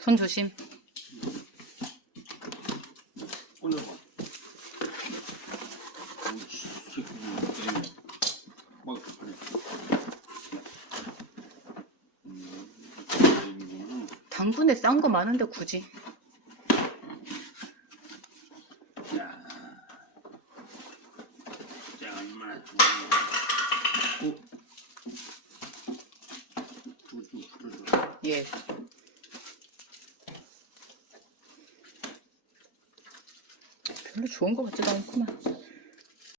손 조심. 올려봐. 막 그래. 당근에 싼 거 많은데 굳이. 자, 자 얼마나 좋아. 쭉 풀어줘. 예. 별로 좋은 거 같지도 않구만.